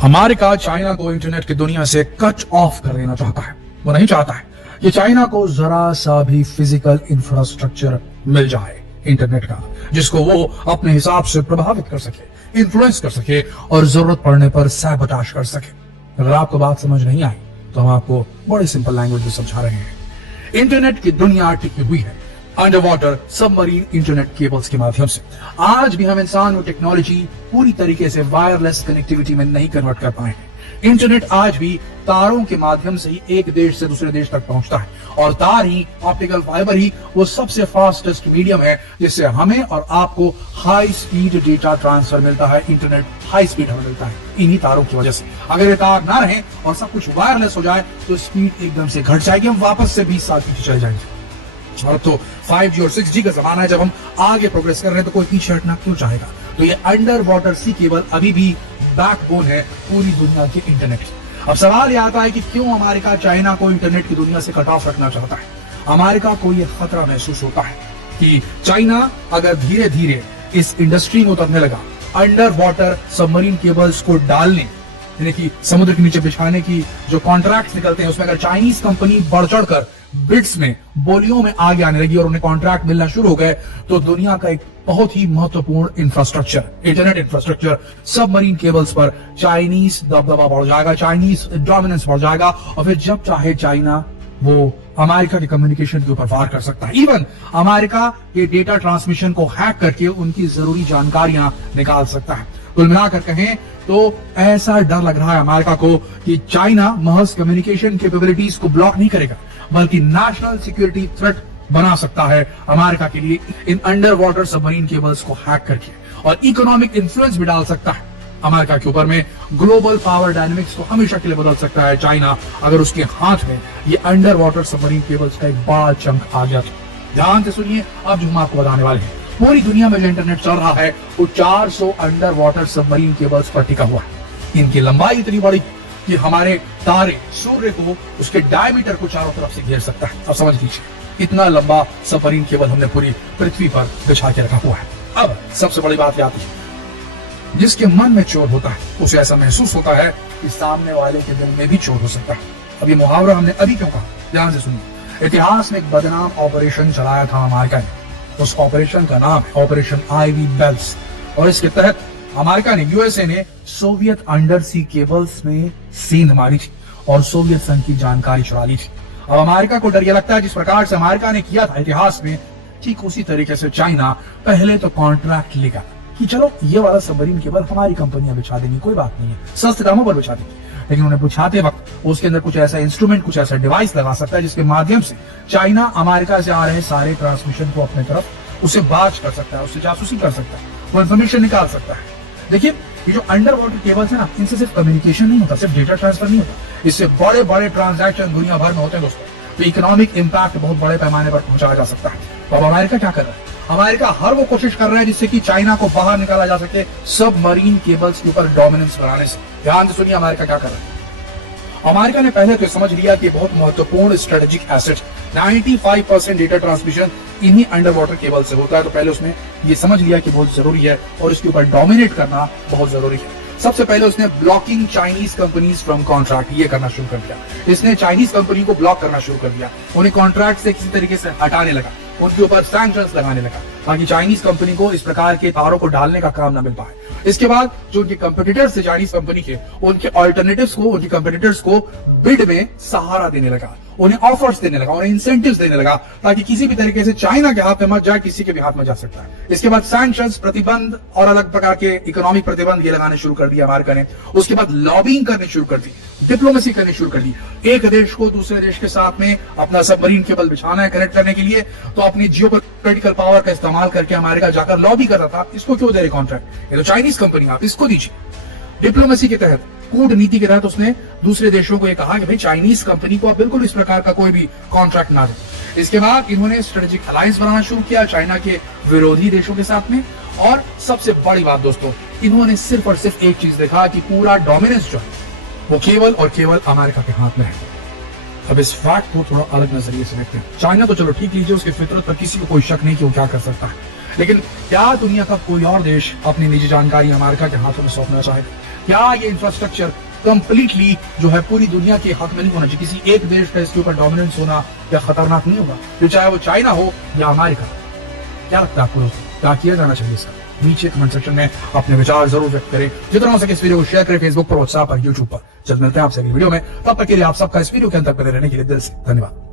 America China को internet की दुनिया से कट ऑफ कर देना चाहता है। वो नहीं चाहता है कि चाइना को जरा सा भी फिजिकल इंफ्रास्ट्रक्चर मिल जाए इंटरनेट का, जिसको वो अपने हिसाब से प्रभावित कर सके, इन्फ्लुएंस कर सके और जरूरत पड़ने पर सैबोटाज कर सके। अगर आपको बात समझ नहीं आई तो हम आपको बड़े सिंपल लैंग्वेज में समझा रहे हैं। इंटरनेट की दुनिया टिकी हुई है under water submarine internet cables के माध्यम से। आज भी हम इंसान और टेक्नोलॉजी पूरी तरीके से वायरलेस कनेक्टिविटी में नहीं कन्वर्ट कर पाए हैं। इंटरनेट आज भी तारों के माध्यम से ही एक देश से दूसरे देश तक पहुंचता है, और तार ही, ऑप्टिकल फाइबर ही वो सबसे फास्टेस्ट मीडियम है जिससे हमें और आपको हाई स्पीड डेटा ट्रांसफर मिलता है। इंटरनेट हाई स्पीड हमें मिलता है इन्हीं तारों की वजह से। अगर ये तार ना रहे और सब कुछ वायरलेस हो जाए तो स्पीड एकदम से घट जाएगी, हम वापस से 20 साल पीछे चले जाएंगे। और तो 5G और 6G का जमाना है, जब हम आगे प्रोग्रेस कर रहे हैं तो कोई पीछे हटना क्यों चाहेगा। तो ये अंडर वाटर सी केबल अभी भी बैकबोन है पूरी दुनिया के इंटरनेट की। अब सवाल ये आता है कि क्यों अमेरिका चाइना को इंटरनेट की दुनिया से कट ऑफ रखना चाहता है। अमेरिका को यह खतरा महसूस होता है कि चाइना अगर धीरे धीरे इस इंडस्ट्री में उतरने लगा, अंडर वाटर सबमरीन केबल्स को डालने, यानी कि समुद्र के नीचे बिछाने की जो कॉन्ट्रैक्ट निकलते हैं उसमें अगर चाइनीज कंपनी बढ़ चढ़कर बिड्स में, बोलियों में आगे आने लगी और उन्हें कॉन्ट्रैक्ट मिलना शुरू हो गए, तो दुनिया का एक बहुत ही महत्वपूर्ण infrastructure, internet infrastructure, submarine cables पर चाइनीज दबदबा बढ़ जाएगा, चाइनीज डोमिनेंस बढ़ जाएगा, और फिर जब चाहे चाइना वो अमेरिका के कम्युनिकेशन के ऊपर वार कर सकता है। इवन अमेरिका के डेटा ट्रांसमिशन को हैक करके उनकी जरूरी जानकारियां निकाल सकता है। कुल मिलाकर कहें तो ऐसा डर लग रहा है अमेरिका को कि चाइना महज कम्युनिकेशन कैपेबिलिटीज को ब्लॉक नहीं करेगा, बल्कि नेशनल सिक्योरिटी थ्रेट बना सकता है अमेरिका के लिए in under water submarine cables को हैक करके, और इकोनॉमिक इन्फ्लुएंस भी डाल सकता है अमेरिका के ऊपर में। ग्लोबल पावर डायनेमिक्स को हमेशा के लिए बदल सकता है चाइना, अगर उसके हाथ में ये अंडर वाटर सबमरीन केबल्स का एक बड़ा चंक आ गया तो। ध्यान से सुनिए अब जो हम आपको बताने वाले हैं। पूरी दुनिया में जो इंटरनेट चल रहा है वो 400 अंडर वाटर सबमरीन केबल्स पर टिका हुआ है। इनकी लंबाई इतनी बड़ी कि हमारे तारे सूर्य को, उसके डायमीटर को चारों तरफ से घेर सकता है। अब समझ लीजिए इतना लंबा सबमरीन केबल हमने पूरी पृथ्वी पर बिछा के रखा हुआ है। अब सबसे बड़ी बात आती है, जिसके मन में चोर होता है उसे ऐसा महसूस होता है कि सामने वाले के दिल में भी चोर हो सकता है। अब ये मुहावरा हमने अभी क्यों कहा, ध्यान से सुनिए। इतिहास में एक बदनाम ऑपरेशन चलाया था अमेरिका ने। उस ऑपरेशन का नाम है ऑपरेशन आईवी बेल्स, और इसके तहत अमेरिका ने, यूएसए ने सोवियत अंडर सी केबल्स में सेंध मारी थी और सोवियत संघ की जानकारी चुरा ली थी। अब अमेरिका को डर यह लगता है जिस प्रकार से अमेरिका ने किया था इतिहास में, ठीक उसी तरीके से चाइना पहले तो कॉन्ट्रैक्ट लेगा कि चलो ये वाला सबमरीन केबल हमारी कंपनियां बिछा देंगी, कोई बात नहीं है, सस्ते दामों पर बिछा देंगी। लेकिन उन्हें बिछाते वक्त उसके अंदर कुछ ऐसा इंस्ट्रूमेंट, कुछ ऐसा डिवाइस लगा सकता है जिसके माध्यम से चाइना अमेरिका से आ रहे सारे ट्रांसमिशन को अपने तरफ उसे बाज कर सकता है, उससे जासूसी कर सकता है, वो इन्फॉर्मेशन निकाल सकता है। देखिए ये जो अंडर वाटर केबल्स है ना, इनसे सिर्फ कम्युनिकेशन नहीं होता, सिर्फ डेटा ट्रांसफर नहीं होता, इससे बड़े बड़े ट्रांजैक्शन दुनिया भर में होते हैं दोस्तों। तो इकोनॉमिक इंपैक्ट बहुत बड़े पैमाने पर पहुंचाया जा सकता है। तो अब अमेरिका क्या कर रहा है? अमेरिका हर वो कोशिश कर रहा है जिससे कि चाइना को बाहर निकाला जा सके सबमरीन केबल्स के ऊपर डोमिनेंस बनाने से। ध्यान से सुनिए अमेरिका क्या कर रहा है। अमेरिका ने पहले तो समझ लिया कि बहुत महत्वपूर्ण स्ट्रेटेजिक एसेट 95% डेटा ट्रांसमिशन इन्हीं अंडर वाटर केबल से होता है, तो पहले उसने ये समझ लिया कि बहुत जरूरी है और इसके ऊपर डोमिनेट करना बहुत जरूरी है। सबसे पहले उसने blocking Chinese companies from contract ये करना शुरू कर दिया। इसने चाइनीज कंपनी को ब्लॉक करना शुरू कर दिया, उन्हें कॉन्ट्रैक्ट से किसी तरीके से हटाने लगा, उनके ऊपर सैंक्शंस लगाने लगा ताकि चाइनीज कंपनी को इस प्रकार के तारों को डालने का काम न मिल पाए। इसके बाद जो उनके कंपटीटर्स थे चाइनीज कंपनी के, उनके ऑल्टरनेटिव्स को, उनके कंपटीटर्स को बिड में सहारा देने लगा, उन्हें ऑफर्स देने लगा, उन्हें इंसेंटिव्स देने लगा ताकि किसी भी तरीके से चाइना के हाथ में मत जाए, किसी के भी हाथ में जा सकता है। इसके बाद सैंक्शंस, प्रतिबंध और अलग प्रकार के इकोनॉमिक प्रतिबंध ये लगाने शुरू कर दिया अमेरिका ने। उसके बाद लॉबिंग करनी शुरू कर दी, डिप्लोमेसी करनी शुरू कर दी। एक देश को दूसरे देश के साथ में अपना सबमरीन केबल बिछाना है कनेक्ट करने के लिए, तो अपनी जियोपॉलिटिकल पावर का इस्तेमाल करके अमेरिका जाकर लॉबी कर रहा था, इसको क्यों दे रहे कॉन्ट्रैक्ट, ये तो चाइनीज कंपनी, आप इसको दीजिए। डिप्लोमेसी के तहत, कूटनीति के तहत उसने दूसरे देशों को यह कहा कि भाई चाइनीज कंपनी को आप बिल्कुल इस प्रकार का कोई भी कॉन्ट्रैक्ट ना दें। इसके बाद इन्होंने स्ट्रेटेजिक अलायंस बनाना शुरू किया चाइना के विरोधी देशों के साथ में, और सबसे बड़ी बात दोस्तों, इन्होंने सिर्फ और सिर्फ एक चीज देखा कि पूरा डोमिनेंस जो है वो केवल और केवल अमेरिका के हाथ में है। अब इस फैक्ट को थोड़ा अलग नजरिए से देखते हैं। चाइना तो चलो ठीक लीजिए, उसकी फितरत पर किसी को कोई शक नहीं कि वो क्या कर सकता है, लेकिन क्या दुनिया का कोई और देश अपनी निजी जानकारी अमेरिका के हाथों में सौंपना चाहेगा? क्या ये इंफ्रास्ट्रक्चर कंप्लीटली जो है पूरी दुनिया के हाथ में नहीं होना चाहिए, किसी एक देश का इसके ऊपर डोमिनेंस होना या खतरनाक नहीं होगा, फिर चाहे वो चाइना हो या अमेरिका? क्या लगता है आपको दोस्तों, क्या किया जाना चाहिए इसका? नीचे कमेंट सेक्शन में अपने विचार जरूर व्यक्त करें। जितना हो सके इस वीडियो को शेयर करें फेसबुक पर, व्हाट्सएप पर, यूट्यूब पर। जल्द मिलते हैं आपसे अगली वीडियो में, तब तक के लिए आप सबका इस वीडियो के अंत तक बने रहने के लिए दिल से धन्यवाद।